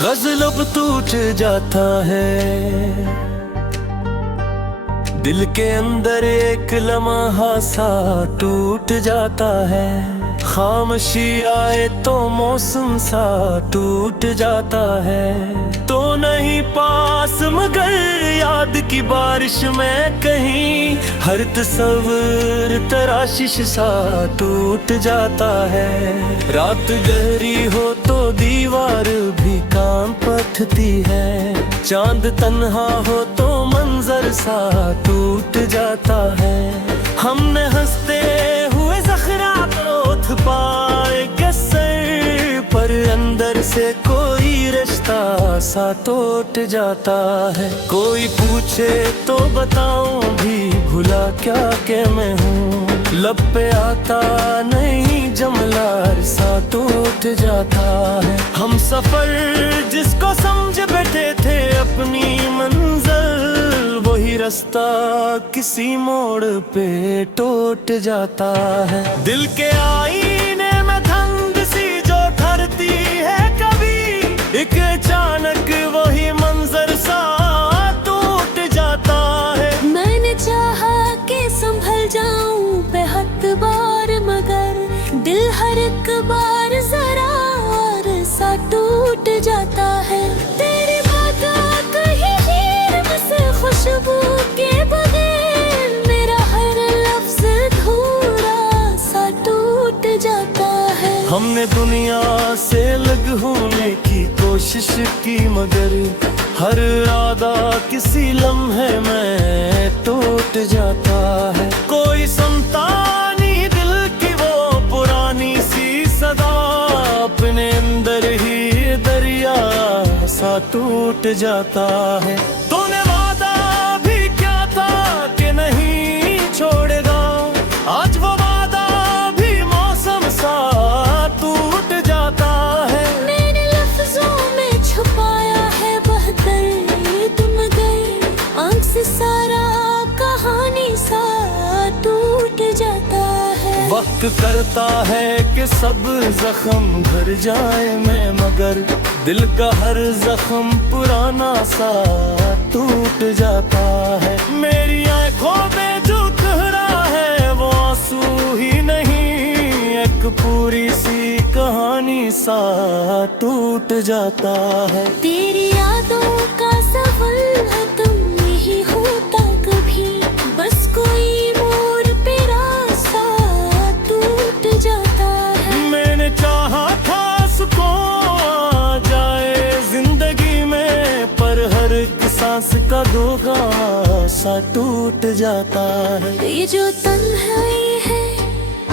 गज़ल अब टूट जाता है, दिल के अंदर एक लम्हा सा टूट जाता है। खामोशी आए तो मौसम सा टूट जाता है। तो नहीं पास मगर याद की बारिश में कहीं हर तस्वीर तराशिश सा टूट जाता है। रात गहरी हो तो दीवार भी काम पथती है, चांद तन्हा हो तो मंजर सा टूट जाता है। हमने हंसते हुए ज़खरा तो पाए के सर पर अंदर से कोई रिश्ता सा टूट जाता है। कोई पूछे तो बताऊं भी भुला क्या के मैं हूँ, लब पे आता नहीं जमला सा टूट जाता है। हम सफर जिसको समझ बैठे थे अपनी मंजिल, वही रास्ता किसी मोड़ पे टूट जाता है। दिल के आईने में धंध सी जो ठहरती है कभी, एक अचानक वही मंजर सा टूट जाता है। मैंने चाहा कि संभल जाऊं बेहद बार, मगर दिल हर एक बार जरा और सा टूट जाता है। तेरी बात कही हीर से खुशबू के बगैर मेरा हर लफ्ज अधूरा सा टूट जाता है। हमने दुनिया से अलग होने की कोशिश की मगर हर इरादा किसी लम्हे में टूट जाता है। कोई सुनता नहीं दिल की वो पुरानी सी सदा, अपने अंदर ही दरिया सा टूट जाता है। तूने वादा भी क्या था कि नहीं छोड़ेगा, आज वो वादा भी मौसम सा टूट जाता है। मैंने लफ्जों में छुपाया है बहतर तुम गए, आँख से सारा कहानी सा टूट जाता है। वक्त करता है कि सब जख्म भर जाए मैं, मगर दिल का हर जख्म पुराना सा टूट जाता है। मेरी आंखों में जो गहरा है वो आंसू ही नहीं, एक पूरी सी कहानी सा टूट जाता है। तेरी यादों का सफल है तुम नहीं होता कभी, बस कोई मोड़ पे रास्ता टूट जाता है। मैंने चाहा था सुकून आ जाए जिंदगी में, पर हर एक सांस का धोखा सा टूट जाता है। ये जो तन्हाई है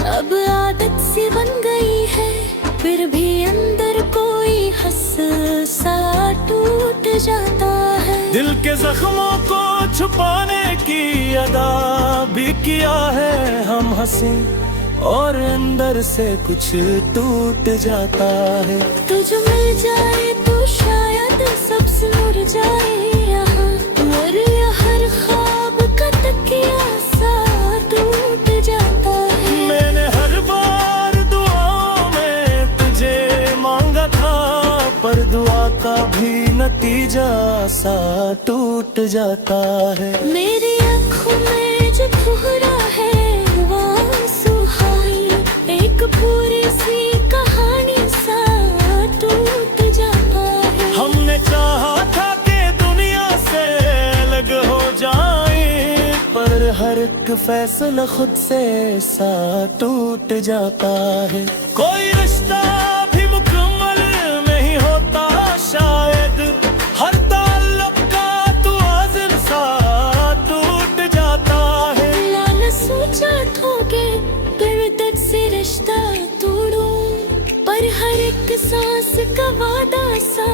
अब आदत सी बन गई है, फिर भी अंदर कोई हंस सा टूट जाता है। दिल के जख्मों को छुपाने की अदा भी किया है हम हंसी, और अंदर से कुछ टूट जाता है। तुझ मिल जाए तो शायद सब सुर जाए यहाँ, और ये हर ख्वाब का तकिया सा टूट जाता है। मैंने हर बार दुआओं में तुझे मांगा था, पर दुआ का भी नतीजा सा टूट जाता है। मेरी आँखों में जो कोहरा है वो सुहाई, एक पूरी सी कहानी सा टूट जाता है। हमने चाहा था कि दुनिया से अलग हो जाए, पर हर एक फैसला खुद से सा टूट जाता है। कोई रिश्ता भी मुकम्मल नहीं होता शायद, हर ताल्लुक का तवाज़ुन सा टूट जाता है। मैंने सोचा ठोके दर्द से रिश्ता तोड़ूं, पर हर एक सांस का वादा सा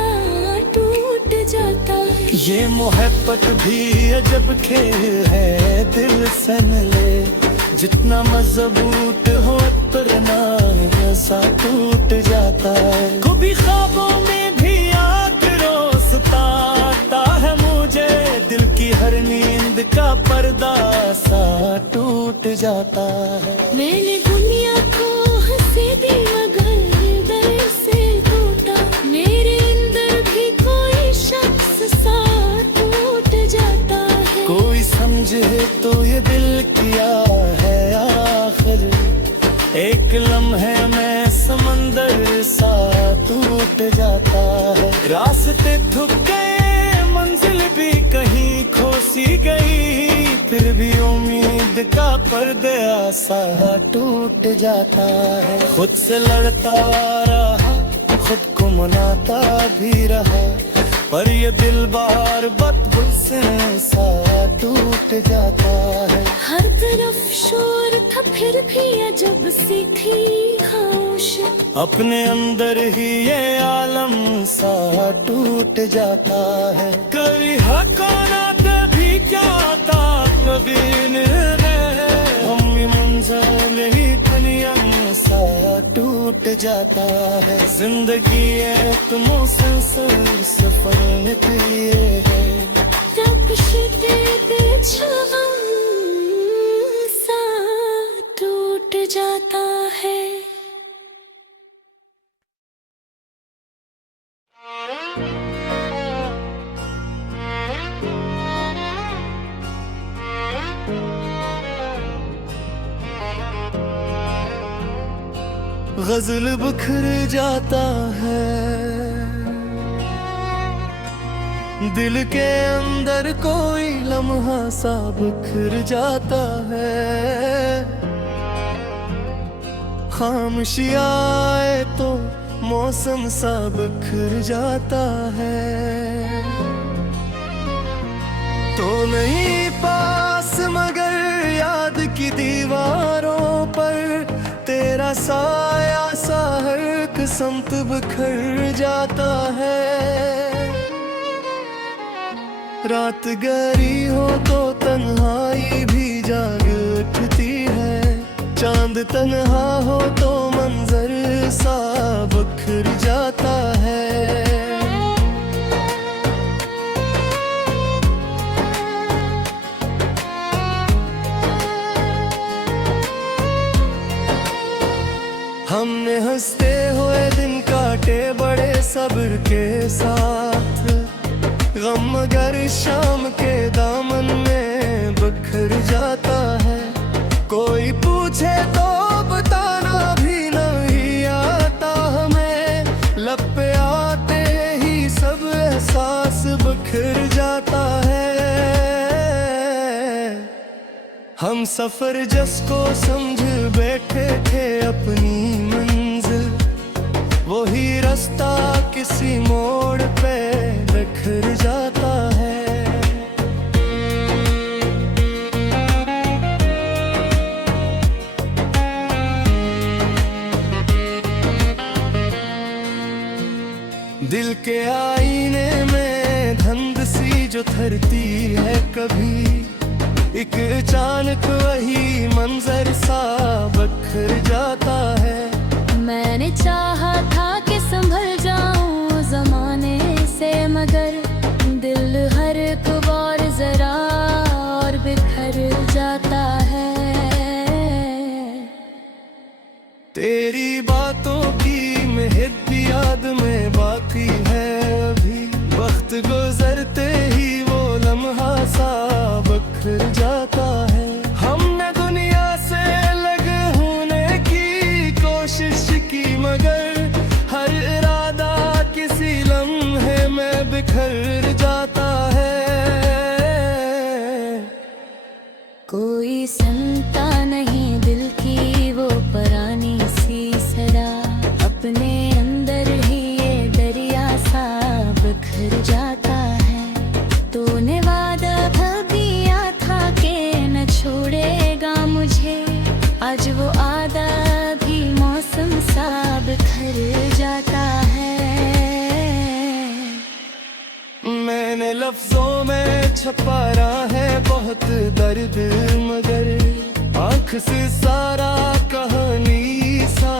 टूट जाता है। ये मोहब्बत भी अजब खेल है, दिल से मिले जितना मजबूत हो उतना ऐसा टूट जाता है। कभी ख्वाबों में भी आग रोसता है मुझे, दिल की हर नींद का पर्दा सा टूट जाता है। मैंने दुनिया को हंसी दी मगर दिल से टूटा, मेरे अंदर भी तो ये दिल किया है आखिर। एक लम्हे में समंदर सा टूट जाता है। रास्ते थक गए, मंजिल भी कहीं खो सी गई, फिर भी उम्मीद का पर्दा सा टूट जाता है। खुद से लड़ता रहा, खुद को मनाता भी रहा, पर ये दिल बार बदबू से सा टूट जाता है। हर तरफ शोर था फिर भी अजब सी थी खामोश, अपने अंदर ही ये आलम सा टूट जाता है। कभी हक ना भी क्या था कभी हम मंजिल ही दुनिया सा टूट जाता है। जिंदगी एक मुसलसल सफर निकली है, सा टूट जाता है। गजल बिखर जाता है, दिल के अंदर कोई लम्हा सा बिखर जाता है। खामोशी आए तो मौसम सा बिखर जाता है। तो नहीं पास मगर याद की दीवारों पर तेरा साया सा हर किस्मत बिखर जाता है। रात गहरी हो तो तन्हाई भी जाग उठती है, चांद तन्हा हो तो मंजर सा बिखर जाता है। हमने हंसते हुए दिन काटे बड़े सब्र के साथ, गम मगर शाम के दामन में बिखर जाता है। कोई पूछे तो बताना भी नहीं आता हमें, लब पे आते ही सब एहसास बिखर जाता है। हम सफर जिसको समझ बैठे थे अपनी मंजिल, वही रास्ता किसी मोड़ पे बिखर जाता है। दिल के आईने में धुंध सी जो थरती है कभी, एक अचानक वही मंजर सा बिखर जाता है। मैंने चाहा था कि संभल जाऊं जमाने से, मगर दिल हर एक बार जरा और बिखर जाता है। तेरी बातों की महक भी याद में बाकी है अभी, वक्त गुजरते ही वो लम्हा सा बिखर जाता है। हमने दुनिया से अलग होने की कोशिश की, मगर हर इरादा किसी लम्हे में बिखर जाता है। कोई सुनता नहीं दिल की वो पुरानी सी सदा, अपने अंदर ही ये दरिया सा बिखर जाता है। तूने वादा किया था कि न छोड़ेगा मुझे, आज वो आदा भी मौसम सा बिखर जाता है। मैंने लफ्जों में छुपाया है बहुत दर्द, मगर आँख से सारा कहानी सा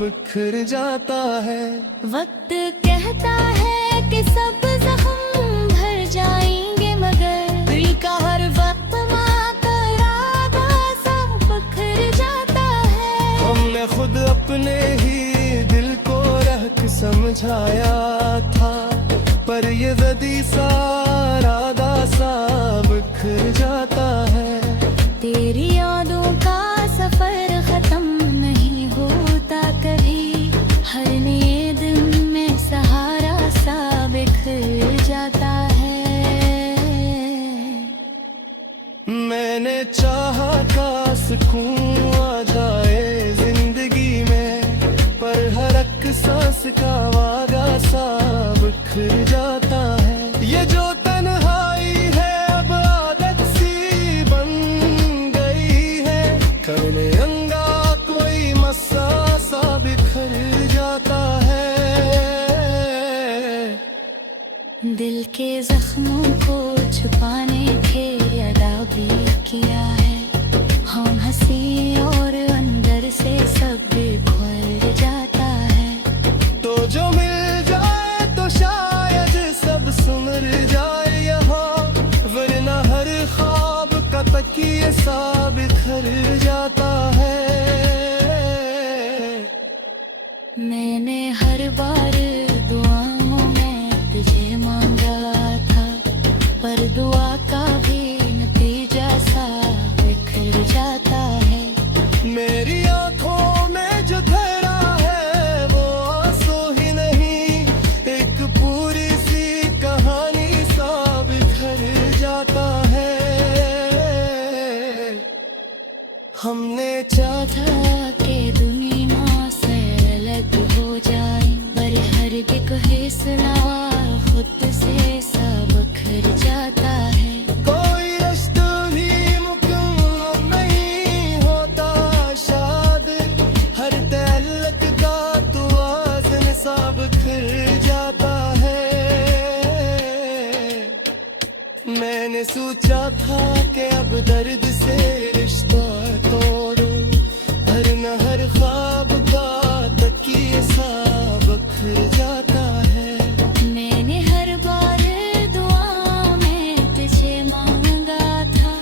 बिखर जाता है। वक्त कहता है कि सब जख्म भर जाएंगे, मगर दिल का हर वक्त मातरादा सा बिखर जाता है। हमने खुद अपने ही दिल को रहक समझाया था, पर ये वदी सा रादा सा बिखर जाता है। चाहा का सुकून आ जाए जिंदगी में, पर हर एक सांस का वादा सा बिखर जाता है। ये जो तन्हाई है अब आदत सी बन गई है, करने अंगा कोई मस्सा सा बिखर जाता है। दिल के जख्मों को छुपाने के अदा भी किया है, हम हंसी और अंदर से सब बिखर जाता है। तो जो मिल जाए तो शायद सब सुमर जाए यहाँ, वरना हर ख्वाब का तकिए सा बिखर जाता है। मैंने हर बार दुआओं में तुझे मांगा था, पर दुआ का भी नतीजा सा बिखर जाता है। मेरी आंखों में जो धरा है वो आंसू ही नहीं, एक पूरी सी कहानी सा बिखर जाता है। हमने चाहा कि दुनिया से अलग हो जाए, पर हर एक हिस्सा खुद से सा बिखर जाता है। कोई रिश्ता भी मुकम्मल नहीं होता शायद, हर तअल्लुक का तो वाज़न सा बिखर जाता है। मैंने सोचा था कि अब दर्द से रिश्ता तोड़ो, वरना हर ख्वाब का तकिए सा बिखर जाता है। मैंने हर बार दुआ में तुझे मांगा था,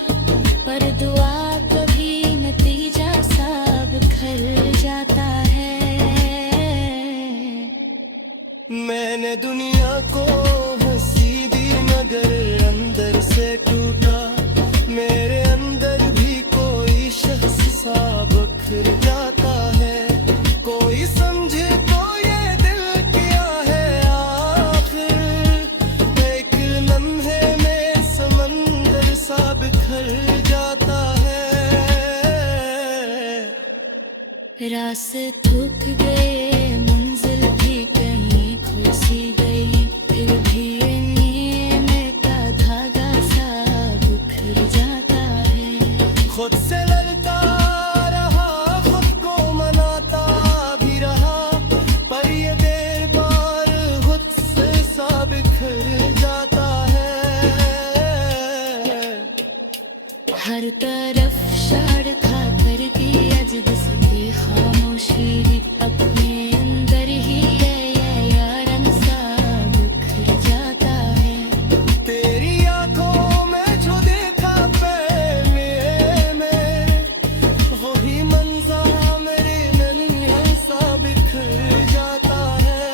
पर दुआ कभी नतीजा सा बिखर जाता है। मैंने दुनिया को हंसी दी मगर अंदर से टूटा, मेरे अंदर भी कोई शख्स सा बिखर जाता है। कोई समझे तो ये दिल क्या है आखिर, एक लम्हे में समंदर सा बिखर जाता है। रास्ते थक गए, मंजिल भी कहीं खो सी गई, फिर भी में का धागा सा बिखर जाता है। खुद से लड़ता रहा, खुद को मनाता भी रहा, पर ये देर बार खुद से सा बिखर जाता है। हर तरफ शार खा कर की अजदस की खामोशी, अपने अंदर ही ये यारन सा बिखर जाता है। तेरी आंखों में जो देखा पहले में, वही मंजर मेरे मन सा बिखर जाता है।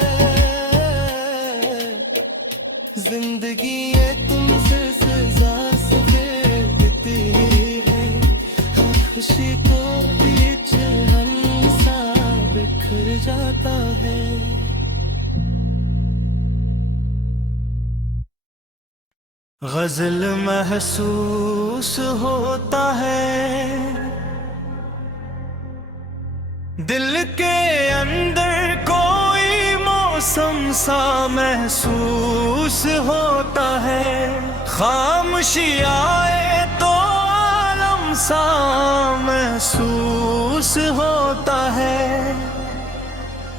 जिंदगी ये तुमसे सजा से देती है, खुशी को बीच हम सा बिखर जाता है। गजल महसूस होता है दिल के अंदर, कोई मौसम सा महसूस होता है। खामोशी आए तो आलम सा महसूस होता है।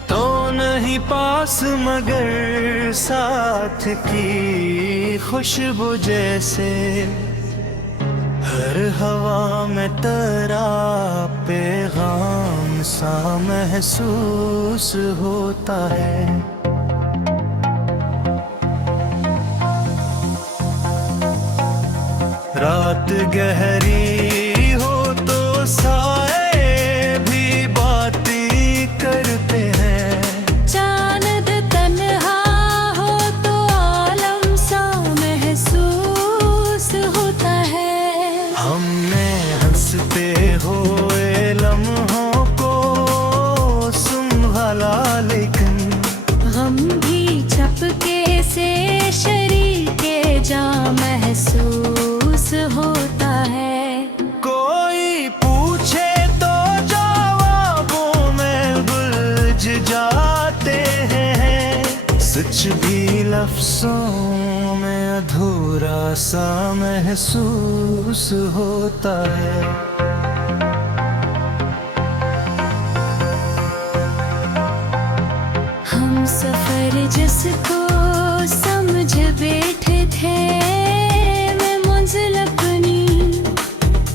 तो नहीं पास मगर साथ की खुशबू जैसे, हर हवा में तेरा पैगाम सा महसूस होता है। रात गहरी हो तो साए भी बातें करते हैं, चांद तन्हा हो तो आलम सा महसूस होता है। हमने हंसते हुए लम्हों को संभाला, लेकिन गम भी चपके से शरीके जा महसूस होता है। कुछ भी लफ्ज़ों में अधूरा सा महसूस होता है। हम सफर जिसको समझ बैठे थे, मैं मंजिल अपनी,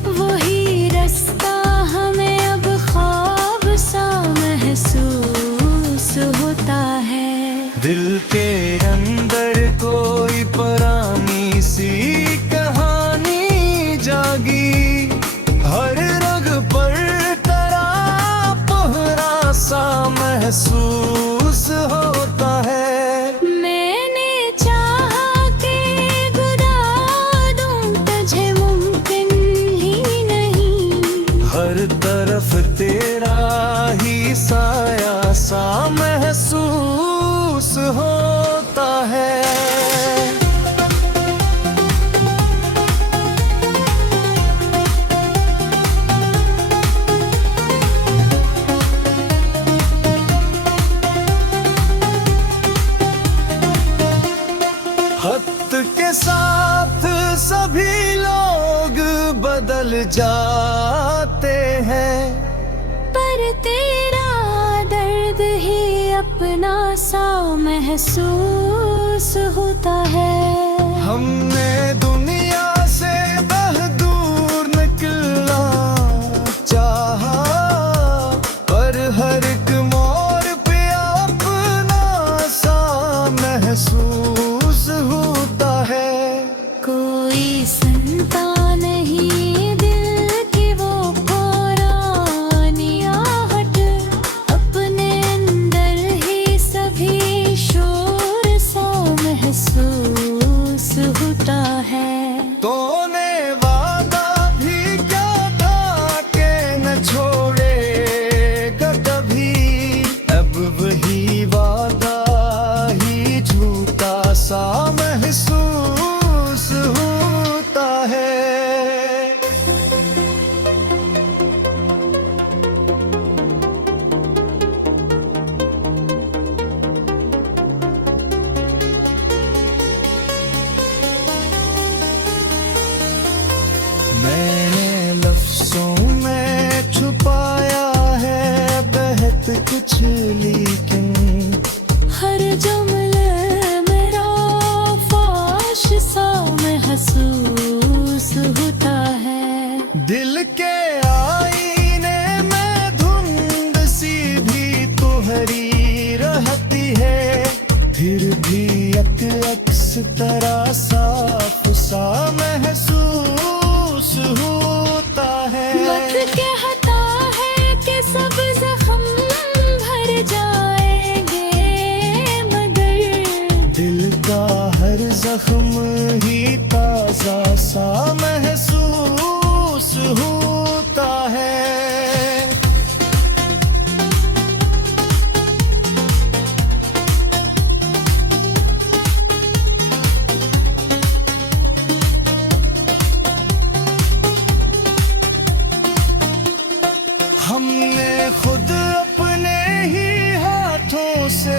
वही रास्ता हमें अब ख्वाब सा महसूस होता है। दिल के अंदर कोई पुरानी सी कहानी जागी, हर रग पर तराह सा महसूस होता है। मैंने चाहा कि गुदा दूं तुझे, मुमकिन ही नहीं। हर तरफ तेरा ही साया सा महसूस होता है। वक्त के साथ सभी लोग बदल जाते हैं, पर तेरा दर्द ही अपना सा महसूस होता है। हमने दुनिया से दूर निकलना चाहा, पर हर एक मोड़ पे अपना सा महसूस होता है। कोई सुनता नहीं दिल की वो पुरानी आहट, अपने अंदर ही सभी शोर सा महसूस होता है। तूने वादा भी क्या था कि न छोड़ेगा कभी, अब वही वादा ही झूठा सा महसूस होता है। मैंने लफ्ज़ों में छुपाया है बहुत कुछ, लेकिन हर जुमले मेरा फाश सा महसूस होता है। दिल के आईने में धुंध सी भी तुहरी रहती है, फिर भी एक अक्स तरह साफ सा महसूस होता है। वक्त कहता है कि सब जख्म भर जाएंगे, मगर दिल का हर जख्म ही ताजा सा महसूस होता है। हमने खुद अपने ही हाथों से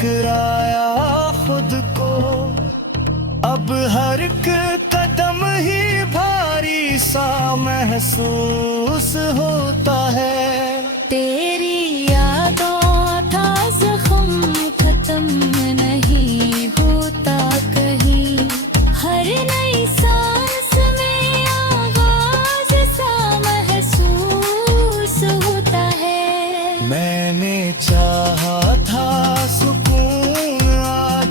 गिराया खुद को, अब हर एक कदम ही भारी सा महसूस होता है। तेरी यादों था जख्म खत्म नहीं होता कहीं, हर नई सांस में आवाज सा महसूस होता है। मैंने चाहा था सुकून आ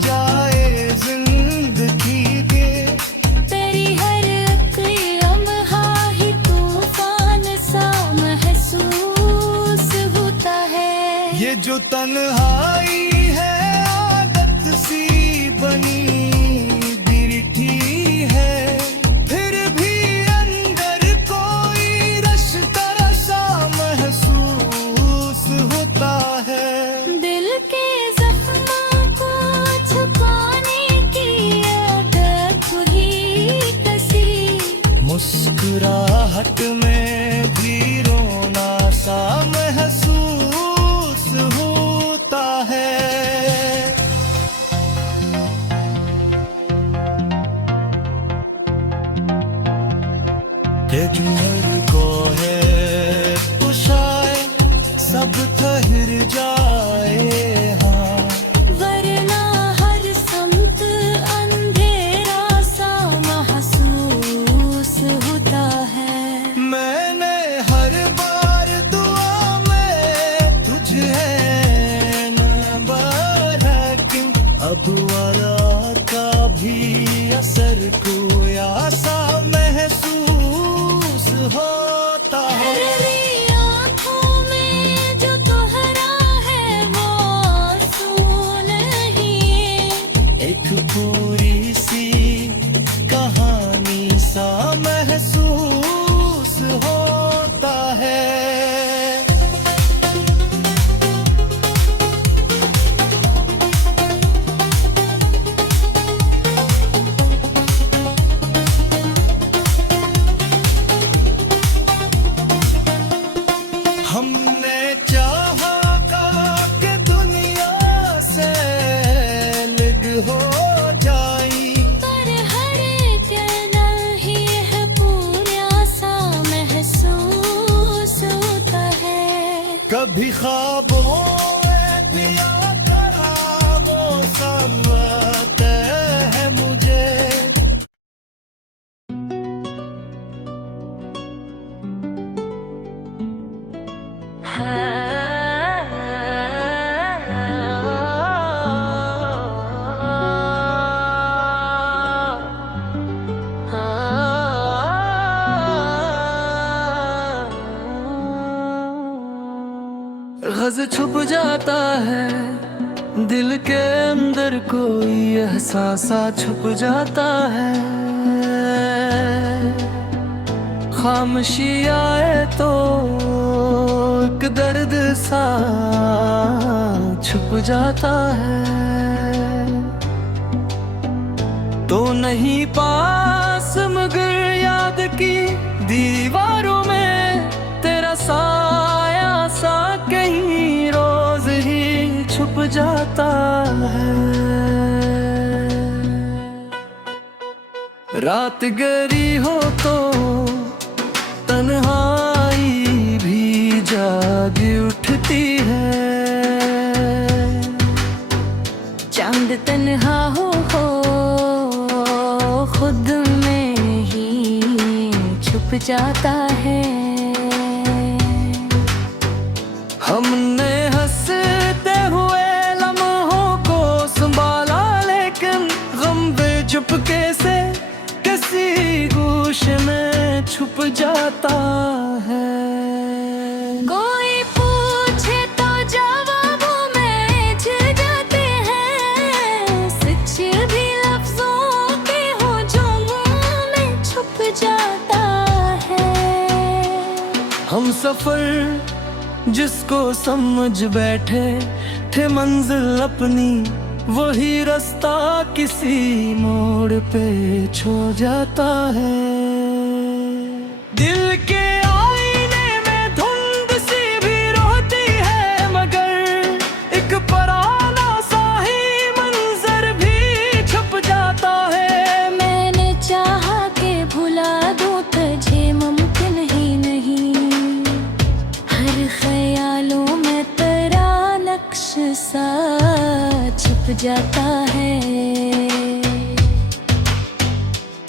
जाए जिंदगी के, तेरी हर लम्हा ही तूफान सा महसूस होता है। ये जो तन्हाई है आदत सी बनी बिरठी है, फिर भी अंदर कोई रास्ता सा महसूस होता है। दिल के जख्मों को छुपाने की आदत हुई कसी, मुस्कुराहट में भी रोना सा महसूस होता है। लेकिन हर को है पुशाए सब ठहर जाए हाँ वरना हर समत अंधेरा सा महसूस होता है। मैंने हर बार दुआ में तुझे नंबर लेकिन अब वारा का भी असर कोया सा महसूस होता है। तेरी आँखों में जो तोहरा है वो आंसू नहीं, एक पूरी सी कहानी सा महसूस होता है। हमने चाहा कि दुनिया से अलग हो जाई पर हर एक नहीं है पूरा सा महसूस होता है। कभी ख्वाबों में पिया करा वो सब आता है मुझे। ग़ज़ छुप जाता है दिल के अंदर, कोई एहसासा छुप जाता है। खामोशी आए तो एक दर्द सा छुप जाता है। तो नहीं पास मगर याद की दीवारों में तेरा साया सा कहीं रोज ही छुप जाता है। रात गहरी हो तो तन्हाई भी जाग उठती है। चांद तन्हा हो खुद में ही छुप जाता है। हमने हंसते हुए लम्हों को संभाला लेकिन गम बेचुपके से किसी गोश में छुप जाता है। कोई पूछे तो जवाबों में छिल जाते हैं, सच भी लफ्जों के हो जो मुंह में छुप जाता है। हम सफर जिसको समझ बैठे थे मंजिल अपनी, वही रास्ता किसी मोड़ पे छोड़ जाता है। दिल के आईने में धुंध सी भी रोती है मगर एक पराना सा ही मंजर भी छुप जाता है। मैंने चाहा कि भुला दूं तुझे, मुमकिन ही नहीं। हर ख्यालों में तेरा नक्श सा छुप जाता है।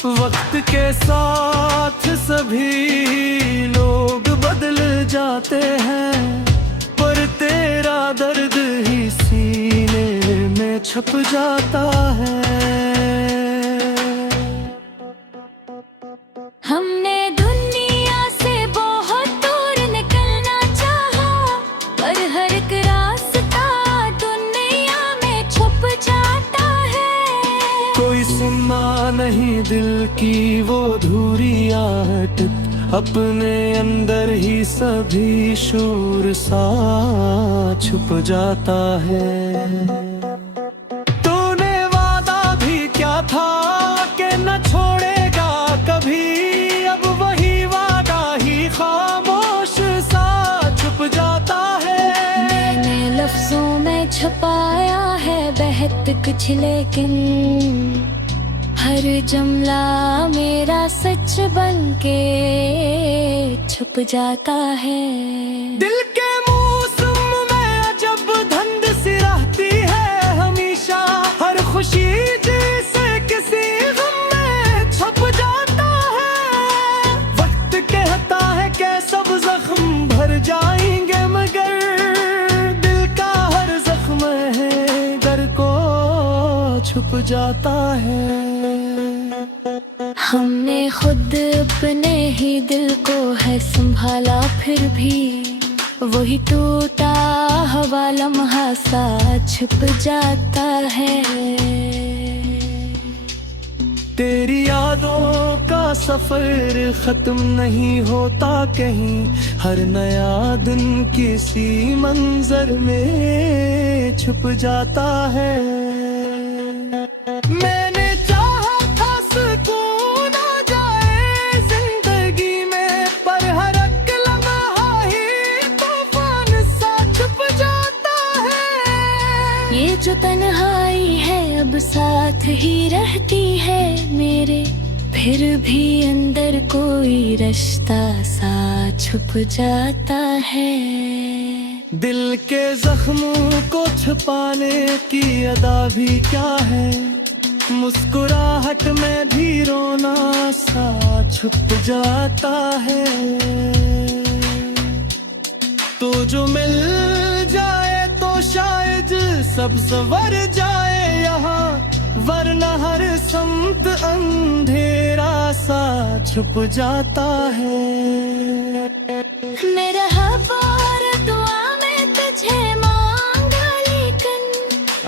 वक्त के साथ सभी लोग बदल जाते हैं, पर तेरा दर्द ही सीने में छुप जाता है। हमने दुनिया से बहुत दूर निकलना चाहा, पर हर एक रास्ता दुनिया में छुप जाता है। कोई सुनना नहीं दिल की वो धूरी आहट, अपने अंदर ही सभी शोर सा छुप जाता है। तूने वादा भी क्या था कि न छोड़ेगा कभी, अब वही वादा ही खामोश सा छुप जाता है। मैंने लफ्जों में छुपाया है बहुत कुछ, लेकिन हर जुमला मेरा सच बनके छुप जाता है। दिल के मौसम में अजब धुंध सी रहती है हमेशा, हर खुशी जैसे किसी गम में छुप जाता है। वक्त कहता है कि सब जख्म भर जाएंगे, मगर दिल का हर जख्म है दर को छुप जाता है। हमने खुद अपने ही दिल को है संभाला, फिर भी वही टूटा हवा लम्हा सा छुप जाता है। तेरी यादों का सफर खत्म नहीं होता कहीं, हर नया दिन किसी मंजर में छुप जाता है। मैंने चाहा था सुकून आ जाए जिंदगी में, पर हर एक लम्हा ही तूफान सा छुप जाता है। ये जो तन्हाई है अब साथ ही रहती है मेरे, फिर भी अंदर कोई रास्ता सा छुप जाता है। दिल के जख्मों को छुपाने की अदा भी क्या है, मुस्कुराहट में भी रोना सा छुप जाता है। तो जो मिल जाए तो शायद सब संवर जाए यहाँ, वरना हर समत अंधेरा सा छुप जाता है। मेरा हबार दुआ में तुझे मांगा, लेकिन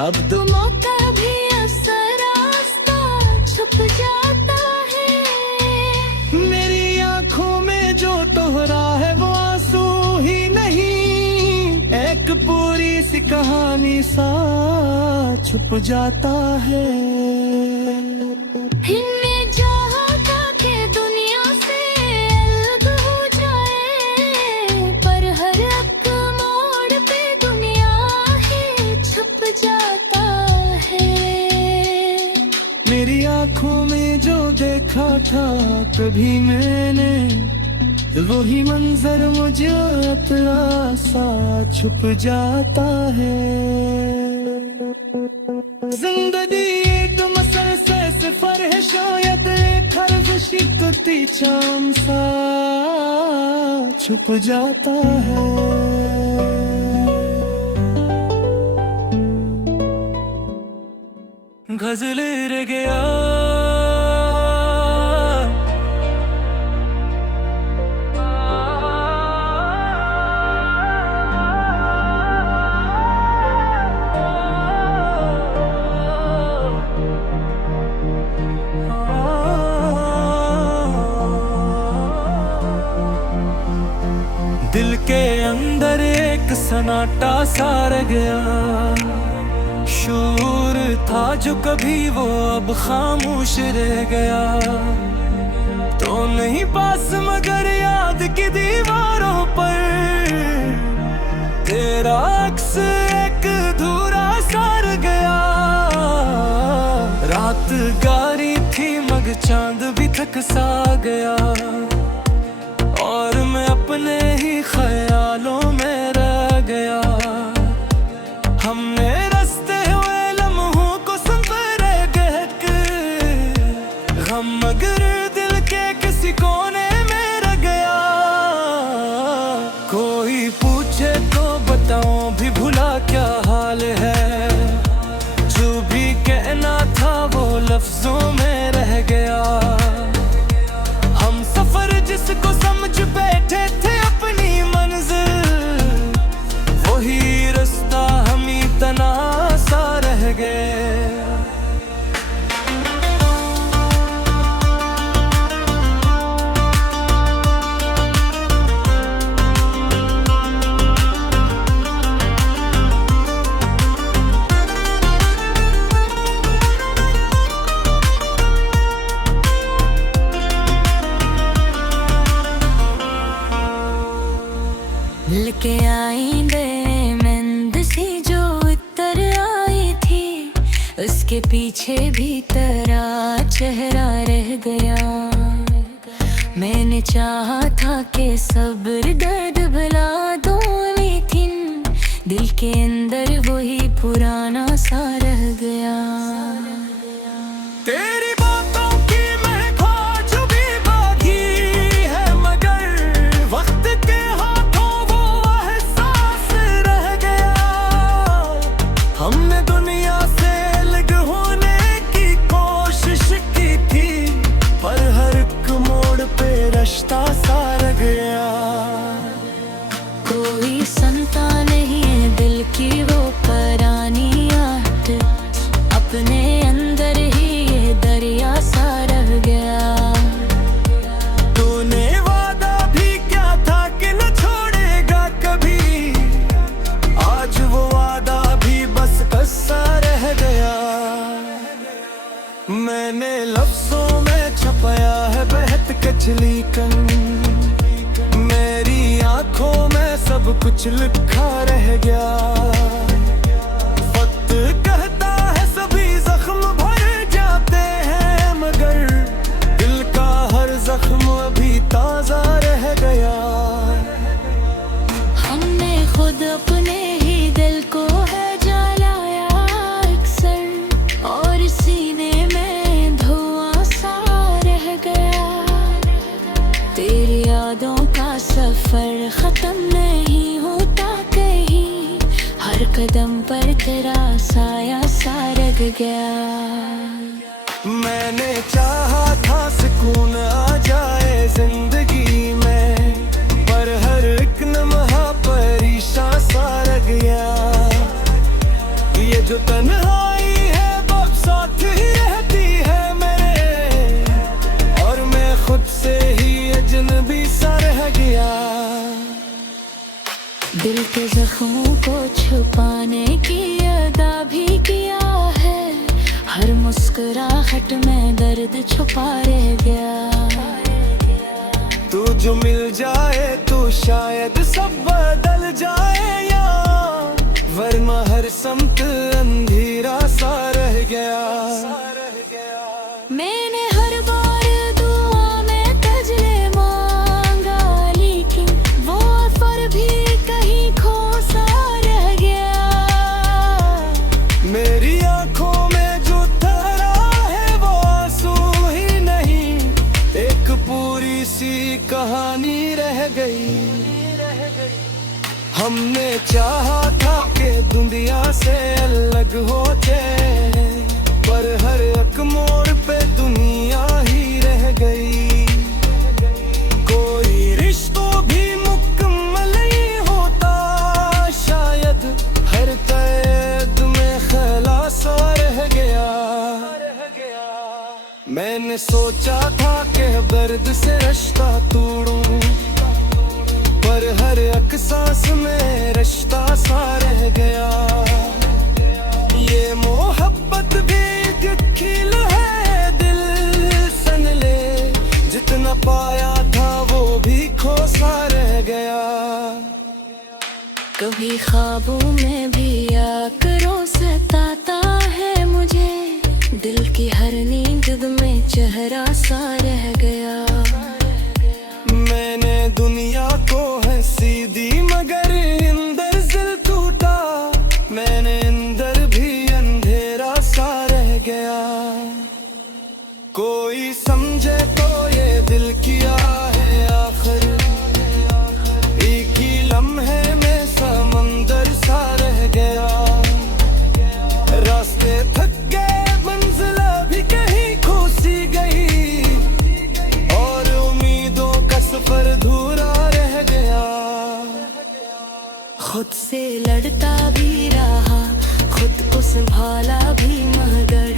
अब तू मौका भी अवसर रास्ता छुप जाता है। मेरी आंखों में जो तोहरा है वो आंसू ही नहीं, एक पूरी सी कहानी सा छुप जाता है। इनमें चाहा था कि दुनिया से अलग हो जाए, पर हर एक मोड़ पे दुनिया ही छुप जाता है। मेरी आंखों में जो देखा था कभी मैंने, वही मंजर मुझे अपना सा छुप जाता है। जिंदगी एक मसलसल सफर है, शायद एक हर शिकती चाम सा छुप जाता है। गजल रह गया दिल के अंदर एक सन्नाटा सा रह गया, शूर था जो कभी वो अब खामोश रह गया। तो नहीं पास मगर याद की दीवारों पर तेरा अक्स एक अधूरा सा रह गया। रात गारी थी मगर चांद भी थक सा गया, और मैं अपने ही ख्यालों में रह गया। हमने रस्ते हुए लम्हों को सुनते रह गए, गम मगर दिल के किसी कोने में रह गया। कोई पूछे तो बताऊं भी भुला क्या हाल है, जो भी कहना था वो लफ्जों में रह गया। हम सफर जिसको समझ बैठे थे अपनी मंजिल, वही रास्ता हम ही तना सा रह गए। लेके आएंगे मंद सी जो उतर आई थी, उसके पीछे भी तराज चेहरा रह गया। मैंने चाहा था कि सब्र दर्द भुला दूं, लेकिन दिल के अंदर वही पुराना सा रह गया। तेरी बातों की महक आज भी बाकी है, मगर वक्त के हाथों वो एहसास रह गया। हमने दुनिया से अलग होने की कोशिश की थी, पर हर एक मोड़ पे रास्ता सा रह गया। कोई सुनता नहीं है दिल की वो पुरानी आहट, अपने अंदर ही ये दरिया सा रह गया। तूने वादा भी क्या था कि न छोड़ेगा कभी, आज वो वादा भी बस कस्सा रह गया। मैंने लफ्जों में छपाया है बहत कचली कन, मेरी आंखों में सब कुछ लिखा रह गया। वक्त कहता है सभी जख्म भर जाते हैं, मगर दिल का हर जख्म अभी ताजा रह गया। हमने खुद अपने ही दिल को है जलाया अक्सर, और सीने में धुआं सा रह गया। तेरी यादों का सफर खत्म नहीं होता कहीं, हर कदम पर तेरा साया सा रह गया। मैंने चाहा था सुकून आ जाए जिंदगी में, पर हर एक लम्हा परेशान सा रह गया। ये जो तन्हाई है वो साथ ही रहती है मेरे, और मैं खुद से ही अजनबी सा रह गया। दिल के जख्मों को छुपाने की अदा भी किया है, हर मुस्कुराहट में दर्द छुपा रह गया। तू जो मिल जाए तो शायद सब बदल जाए, या वरना हर समत अंधेरा सा रह गया। मैंने हर बार दुआ में तजले मांगा, लेकिन वो असर भी कहीं खो सा रह गया। मेरी आंखों में जो तारा है वो आंसू ही नहीं, एक पूरी सी कहानी रह गई। हमने चाहा था कि दुनिया से अलग हो जाए, पर हर एक मोड़ पे दुनिया ही रह गई। कोई रिश्तों भी मुकम्मल नहीं होता, शायद हर कैद में खलासा रह गया। मैंने सोचा था कि दर्द से रिश्ता तोड़ूं, पर हर एक सांस में रिश्ता सा रह गया। ये मोहब्बत भी एक खिल है, दिल सन ले, जितना पाया था वो भी खो सा रह गया। कभी ख्वाबों में भी आकरो सताता है मुझे, दिल की हर नींद में चेहरा सा रह गया। मैंने दुनिया को हंसी दी मगर अंदर दिल टूटा, मैंने अंदर भी अंधेरा सा रह गया। कोई समझे तो ये दिल किया है आखिर, एक ही लम्हे में समंदर सा रह गया। रास्ते थक गए, मंजिल भी कहीं खो सी गई, और उम्मीदों का सफर अधूरा रह गया। खुद से लड़ता भी रहा, खुद को संभाला भी, मगर